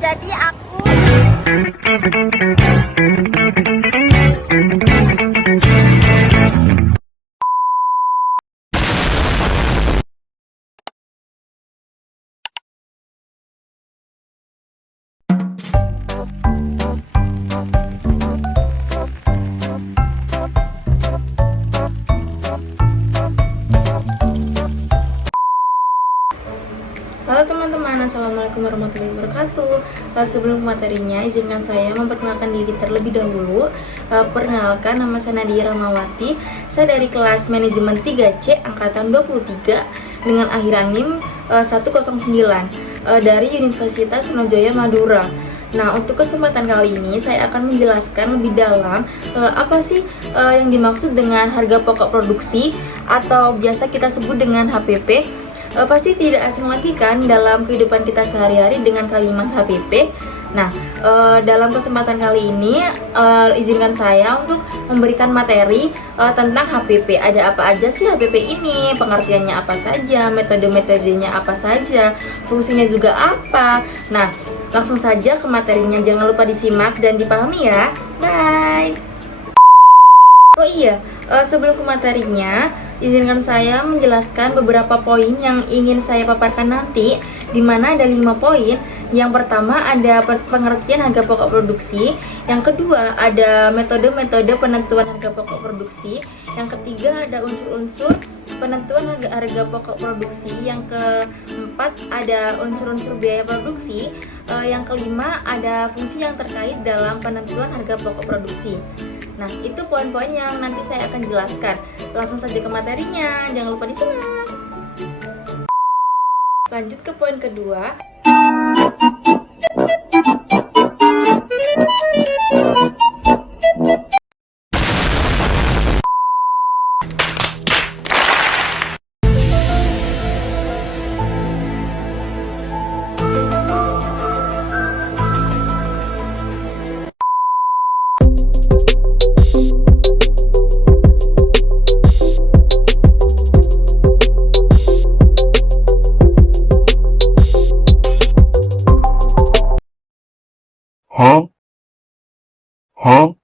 Jadi aku Halo teman-teman, Assalamualaikum warahmatullahi wabarakatuh. Sebelum materinya, izinkan saya memperkenalkan diri terlebih dahulu. Perkenalkan, nama saya Nadia Rahmawati. Saya dari kelas manajemen 3C angkatan 23 dengan akhiran NIM 109 dari Universitas Sriwijaya Madura. Nah, untuk kesempatan kali ini saya akan menjelaskan lebih dalam apa sih yang dimaksud dengan harga pokok produksi atau biasa kita sebut dengan HPP. Pasti tidak asing lagi kan dalam kehidupan kita sehari-hari dengan kalimat HPP. Nah, dalam kesempatan kali ini izinkan saya untuk memberikan materi tentang HPP. Ada apa aja sih HPP ini? Pengertiannya apa saja? Metode-metodenya apa saja? Fungsinya juga apa? Nah, langsung saja ke materinya. Jangan lupa disimak dan dipahami ya. Bye. Oh iya, sebelum ke materinya, izinkan saya menjelaskan beberapa poin yang ingin saya paparkan nanti, di mana ada 5 poin. Yang pertama ada pengertian harga pokok produksi, yang kedua ada metode-metode penentuan harga pokok produksi, yang ketiga ada unsur-unsur penentuan harga pokok produksi, yang keempat ada unsur-unsur biaya produksi, yang kelima ada fungsi yang terkait dalam penentuan harga pokok produksi. Nah, itu poin-poin yang nanti saya akan jelaskan. Langsung saja ke materinya, jangan lupa disimak. Lanjut ke poin kedua. Huh? Huh?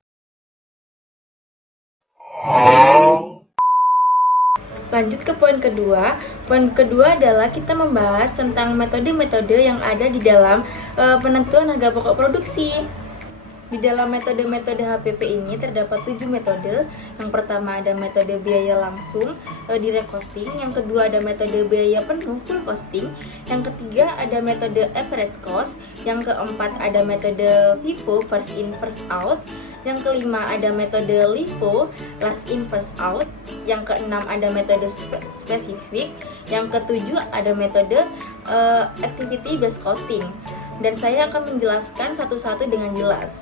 Lanjut ke poin kedua. Poin kedua adalah kita membahas tentang metode-metode yang ada di dalam penentuan harga pokok produksi. Di dalam metode-metode HPP ini terdapat 7 metode. Yang pertama ada metode biaya langsung, direct costing. Yang kedua ada metode biaya penuh, full costing. Yang ketiga ada metode average cost. Yang keempat ada metode FIFO, first in first out. Yang kelima ada metode LIFO, last in first out. Yang keenam ada metode spesifik. Yang ketujuh ada metode activity based costing. Dan saya akan menjelaskan satu-satu dengan jelas.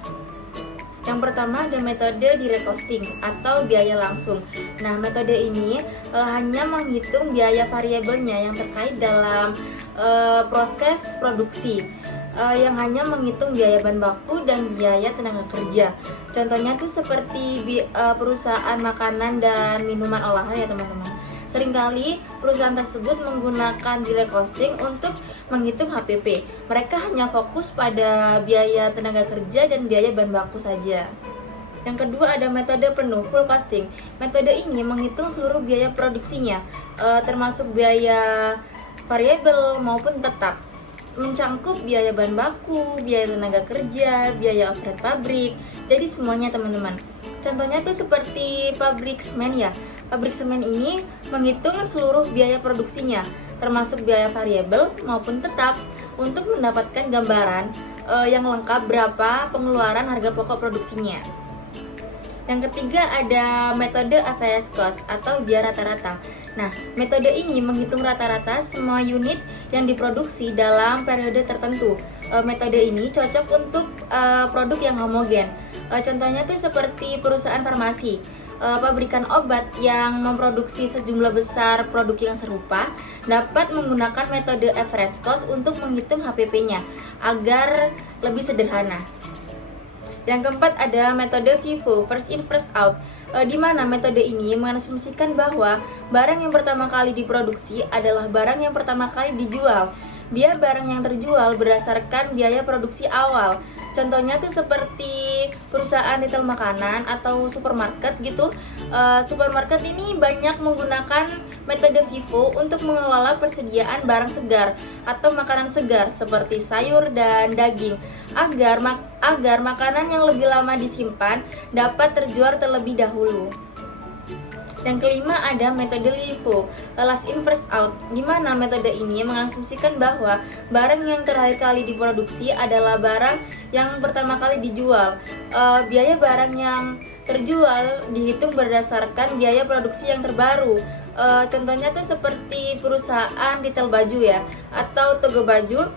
Yang pertama ada metode direct costing atau biaya langsung. Nah, metode ini hanya menghitung biaya variabelnya yang terkait dalam proses produksi, yang hanya menghitung biaya bahan baku dan biaya tenaga kerja. Contohnya tuh seperti perusahaan makanan dan minuman olahan ya teman-teman. Seringkali perusahaan tersebut menggunakan direct costing untuk menghitung HPP. Mereka hanya fokus pada biaya tenaga kerja dan biaya bahan baku saja. Yang kedua ada metode penuh, full costing. Metode ini menghitung seluruh biaya produksinya, termasuk biaya variabel maupun tetap, mencangkup biaya bahan baku, biaya tenaga kerja, biaya overhead pabrik, jadi semuanya teman-teman. Contohnya tuh seperti pabrik semen ya. Pabrik semen ini menghitung seluruh biaya produksinya, termasuk biaya variabel maupun tetap, untuk mendapatkan gambaran yang lengkap berapa pengeluaran harga pokok produksinya. Yang ketiga ada metode average cost atau biaya rata-rata. Nah, metode ini menghitung rata-rata semua unit yang diproduksi dalam periode tertentu. Metode ini cocok untuk produk yang homogen. Contohnya tuh seperti perusahaan farmasi, pabrikan obat yang memproduksi sejumlah besar produk yang serupa dapat menggunakan metode average cost untuk menghitung HPP-nya agar lebih sederhana. Yang keempat ada metode FIFO, first in first out, di mana metode ini mengasumsikan bahwa barang yang pertama kali diproduksi adalah barang yang pertama kali dijual. biaya barang yang terjual berdasarkan biaya produksi awal. Contohnya tuh seperti perusahaan retail makanan atau supermarket gitu. Supermarket ini banyak menggunakan metode FIFO untuk mengelola persediaan barang segar atau makanan segar seperti sayur dan daging agar makanan yang lebih lama disimpan dapat terjual terlebih dahulu. Yang kelima ada metode LIFO, last in first out, di mana metode ini mengasumsikan bahwa barang yang terakhir kali diproduksi adalah barang yang pertama kali dijual. Biaya barang yang terjual dihitung berdasarkan biaya produksi yang terbaru. Contohnya tuh seperti perusahaan retail baju ya, atau toko baju.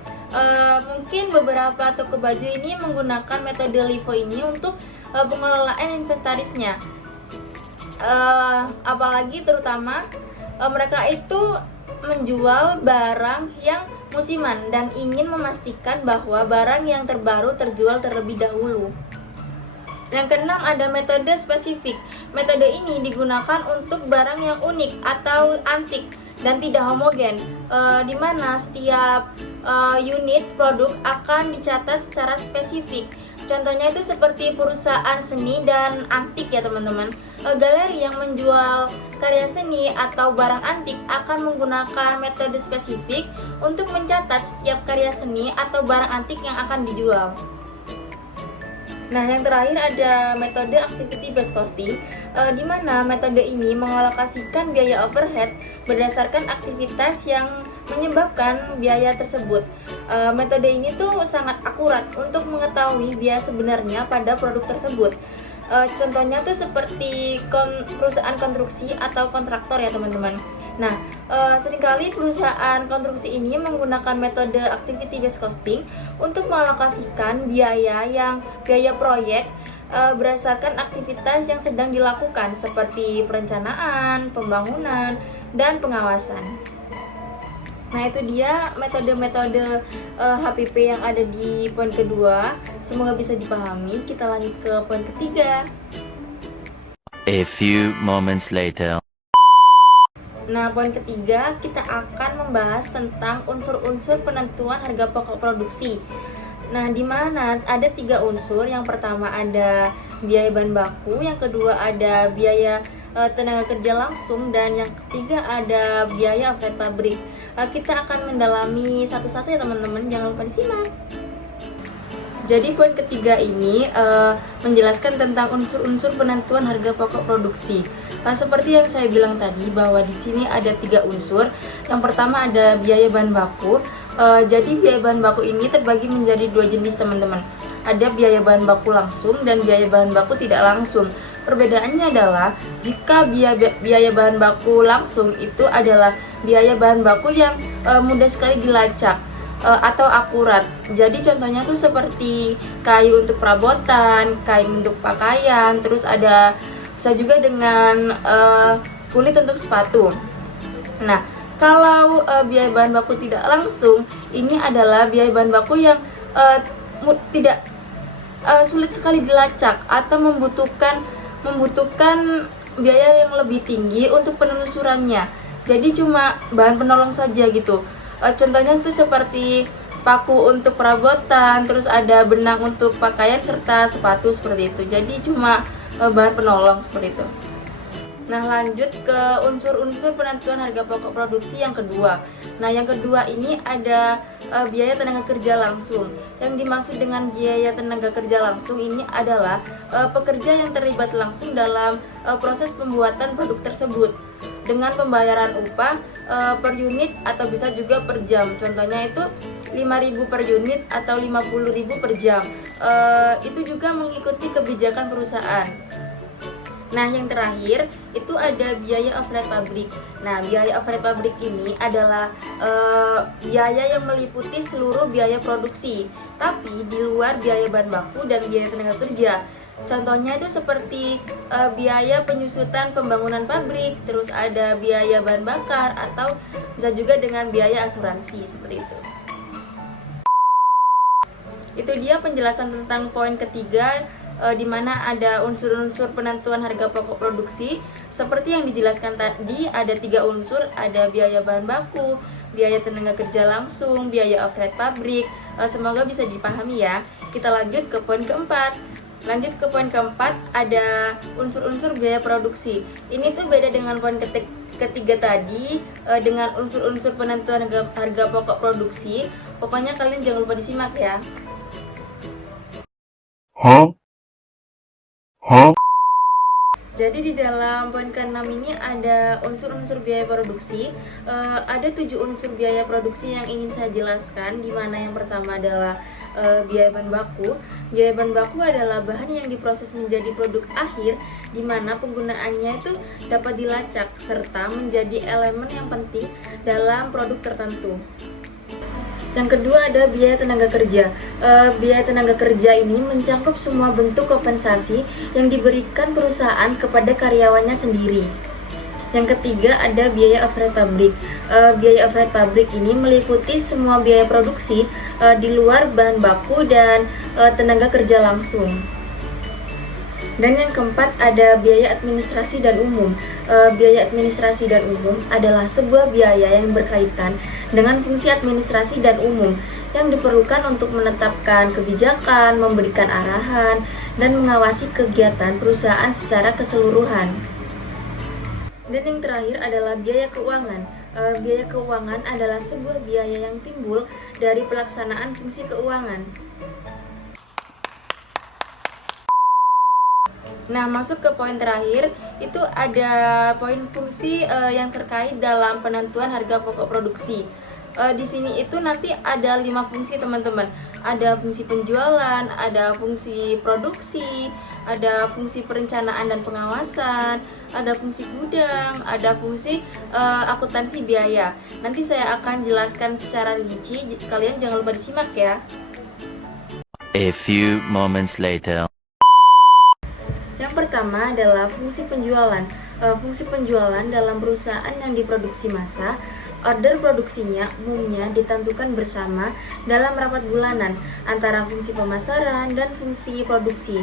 Mungkin beberapa toko baju ini menggunakan metode LIFO ini untuk pengelolaan inventarisnya. Apalagi terutama mereka itu menjual barang yang musiman dan ingin memastikan bahwa barang yang terbaru terjual terlebih dahulu. Yang keenam ada metode spesifik. Metode ini digunakan untuk barang yang unik atau antik dan tidak homogen, di mana setiap unit produk akan dicatat secara spesifik. Contohnya itu seperti perusahaan seni dan antik ya teman-teman. Galeri yang menjual karya seni atau barang antik akan menggunakan metode spesifik untuk mencatat setiap karya seni atau barang antik yang akan dijual. Nah, yang terakhir ada metode activity based costing, di mana metode ini mengalokasikan biaya overhead berdasarkan aktivitas yang menyebabkan biaya tersebut. Metode ini tuh sangat akurat untuk mengetahui biaya sebenarnya pada produk tersebut. Contohnya tuh seperti perusahaan konstruksi atau kontraktor ya teman-teman. Nah, seringkali perusahaan konstruksi ini menggunakan metode activity based costing untuk mengalokasikan biaya proyek berdasarkan aktivitas yang sedang dilakukan seperti perencanaan, pembangunan, dan pengawasan. Nah, itu dia metode-metode HPP yang ada di poin kedua. Semoga bisa dipahami. Kita lanjut ke poin ketiga. A few moments later. Nah, poin ketiga kita akan membahas tentang unsur-unsur penentuan harga pokok produksi. Nah, di mana ada 3 unsur. Yang pertama ada biaya bahan baku, yang kedua ada biaya tenaga kerja langsung, dan yang ketiga ada biaya overhead pabrik. Kita akan mendalami satu-satu ya teman-teman, jangan lupa disimak. Jadi poin ketiga ini menjelaskan tentang unsur-unsur penentuan harga pokok produksi. Seperti yang saya bilang tadi bahwa di sini ada 3 unsur. Yang pertama ada biaya bahan baku. Jadi biaya bahan baku ini terbagi menjadi 2 jenis teman-teman. Ada biaya bahan baku langsung dan biaya bahan baku tidak langsung. Perbedaannya adalah jika biaya bahan baku langsung itu adalah biaya bahan baku yang mudah sekali dilacak atau akurat. Jadi contohnya tuh seperti kayu untuk perabotan, kain untuk pakaian, terus bisa juga dengan kulit untuk sepatu. Nah, kalau biaya bahan baku tidak langsung, ini adalah biaya bahan baku yang tidak sulit sekali dilacak atau membutuhkan biaya yang lebih tinggi untuk penelusurannya. Jadi cuma bahan penolong saja gitu. Contohnya itu seperti paku untuk perabotan, terus ada benang untuk pakaian serta sepatu seperti itu. Jadi cuma bahan penolong seperti itu. Nah, lanjut ke unsur-unsur penentuan harga pokok produksi yang kedua. Nah, yang kedua ini ada biaya tenaga kerja langsung. Yang dimaksud dengan biaya tenaga kerja langsung ini adalah pekerja yang terlibat langsung dalam proses pembuatan produk tersebut dengan pembayaran upah per unit atau bisa juga per jam. Contohnya itu 5.000 per unit atau 50.000 per jam. Itu juga mengikuti kebijakan perusahaan. Nah, yang terakhir itu ada biaya overhead pabrik. Nah, biaya overhead pabrik ini adalah biaya yang meliputi seluruh biaya produksi, tapi di luar biaya bahan baku dan biaya tenaga kerja. Contohnya itu seperti biaya penyusutan pembangunan pabrik, terus ada biaya bahan bakar, atau bisa juga dengan biaya asuransi seperti itu. Itu dia penjelasan tentang poin ketiga di mana ada unsur-unsur penentuan harga pokok produksi. Seperti yang dijelaskan tadi, ada 3 unsur, ada biaya bahan baku, biaya tenaga kerja langsung, biaya overhead pabrik. Semoga bisa dipahami ya. Kita lanjut ke poin keempat. Ada unsur-unsur biaya produksi. Ini tuh beda dengan poin ketiga tadi, dengan unsur-unsur penentuan harga pokok produksi. Pokoknya kalian jangan lupa disimak ya. Jadi di dalam poin ke-6 ini ada unsur-unsur biaya produksi. Ada 7 unsur biaya produksi yang ingin saya jelaskan, di mana yang pertama adalah biaya bahan baku. Biaya bahan baku adalah bahan yang diproses menjadi produk akhir, di mana penggunaannya itu dapat dilacak serta menjadi elemen yang penting dalam produk tertentu. Yang kedua ada biaya tenaga kerja. Biaya tenaga kerja ini mencakup semua bentuk kompensasi yang diberikan perusahaan kepada karyawannya sendiri. Yang ketiga ada biaya overhead pabrik. Biaya overhead pabrik ini meliputi semua biaya produksi di luar bahan baku dan tenaga kerja langsung. Dan yang keempat ada biaya administrasi dan umum. Biaya administrasi dan umum adalah sebuah biaya yang berkaitan dengan fungsi administrasi dan umum yang diperlukan untuk menetapkan kebijakan, memberikan arahan, dan mengawasi kegiatan perusahaan secara keseluruhan. Dan yang terakhir adalah biaya keuangan. Biaya keuangan adalah sebuah biaya yang timbul dari pelaksanaan fungsi keuangan. Nah, masuk ke poin terakhir, itu ada poin fungsi yang terkait dalam penentuan harga pokok produksi. Di sini itu nanti ada 5 fungsi teman-teman. Ada fungsi penjualan, ada fungsi produksi, ada fungsi perencanaan dan pengawasan, ada fungsi gudang, ada fungsi akuntansi biaya. Nanti saya akan jelaskan secara rinci, kalian jangan lupa disimak ya. A few moments later. Yang pertama adalah fungsi penjualan. Fungsi penjualan dalam perusahaan yang diproduksi massa, order produksinya umumnya ditentukan bersama dalam rapat bulanan antara fungsi pemasaran dan fungsi produksi.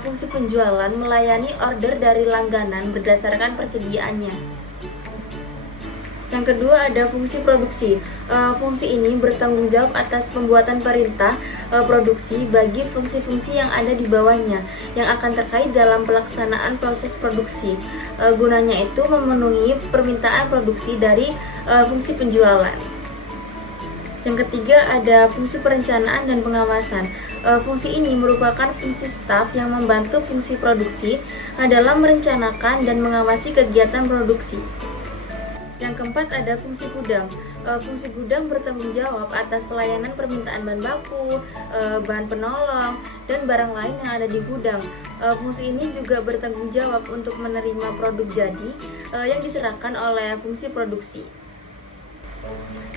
Fungsi penjualan melayani order dari langganan berdasarkan persediaannya. Yang kedua ada fungsi produksi. Fungsi ini bertanggung jawab atas pembuatan perintah produksi bagi fungsi-fungsi yang ada di bawahnya yang akan terkait dalam pelaksanaan proses produksi. Gunanya itu memenuhi permintaan produksi dari fungsi penjualan. Yang ketiga ada fungsi perencanaan dan pengawasan. Fungsi ini merupakan fungsi staf yang membantu fungsi produksi dalam merencanakan dan mengawasi kegiatan produksi. Yang keempat ada fungsi gudang. Fungsi gudang bertanggung jawab atas pelayanan permintaan bahan baku, bahan penolong, dan barang lain yang ada di gudang. Fungsi ini juga bertanggung jawab untuk menerima produk jadi yang diserahkan oleh fungsi produksi.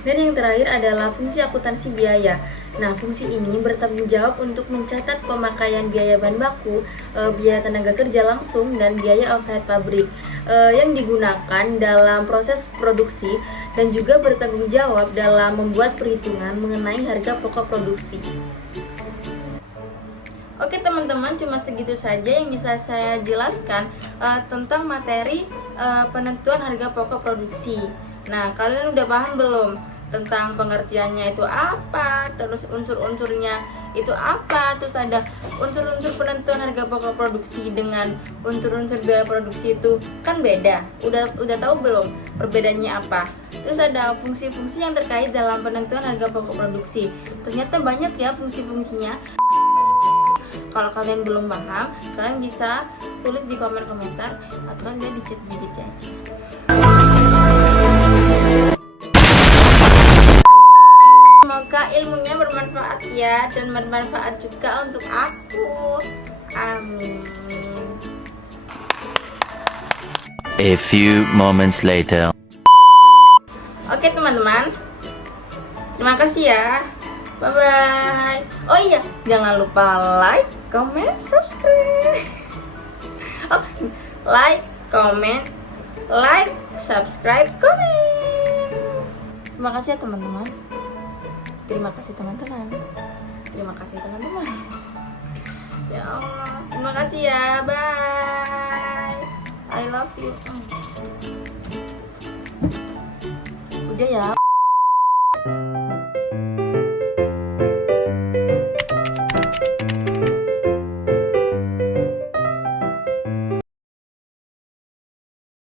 Dan yang terakhir adalah fungsi akuntansi biaya. Nah, fungsi ini bertanggung jawab untuk mencatat pemakaian biaya bahan baku, biaya tenaga kerja langsung, dan biaya overhead pabrik yang digunakan dalam proses produksi, dan juga bertanggung jawab dalam membuat perhitungan mengenai harga pokok produksi. Oke teman-teman, cuma segitu saja yang bisa saya jelaskan tentang materi penentuan harga pokok produksi. Nah, kalian udah paham belum tentang pengertiannya itu apa, terus unsur-unsurnya itu apa, terus ada unsur-unsur penentuan harga pokok produksi dengan unsur-unsur biaya produksi itu kan beda. Udah tahu belum perbedaannya apa? Terus ada fungsi-fungsi yang terkait dalam penentuan harga pokok produksi. Ternyata banyak ya fungsi-fungsinya. Kalau kalian belum paham, kalian bisa tulis di komentar atau lihat di chat GPT aja. Semoga ilmunya bermanfaat ya, dan bermanfaat juga untuk aku. Amin. A few moments later. Oke teman-teman, terima kasih ya. Bye bye. Oh iya, jangan lupa like, comment, subscribe. Like, subscribe, comment. Terima kasih ya teman-teman. Terima kasih teman-teman. Ya Allah, terima kasih ya, bye. I love you. Udah ya.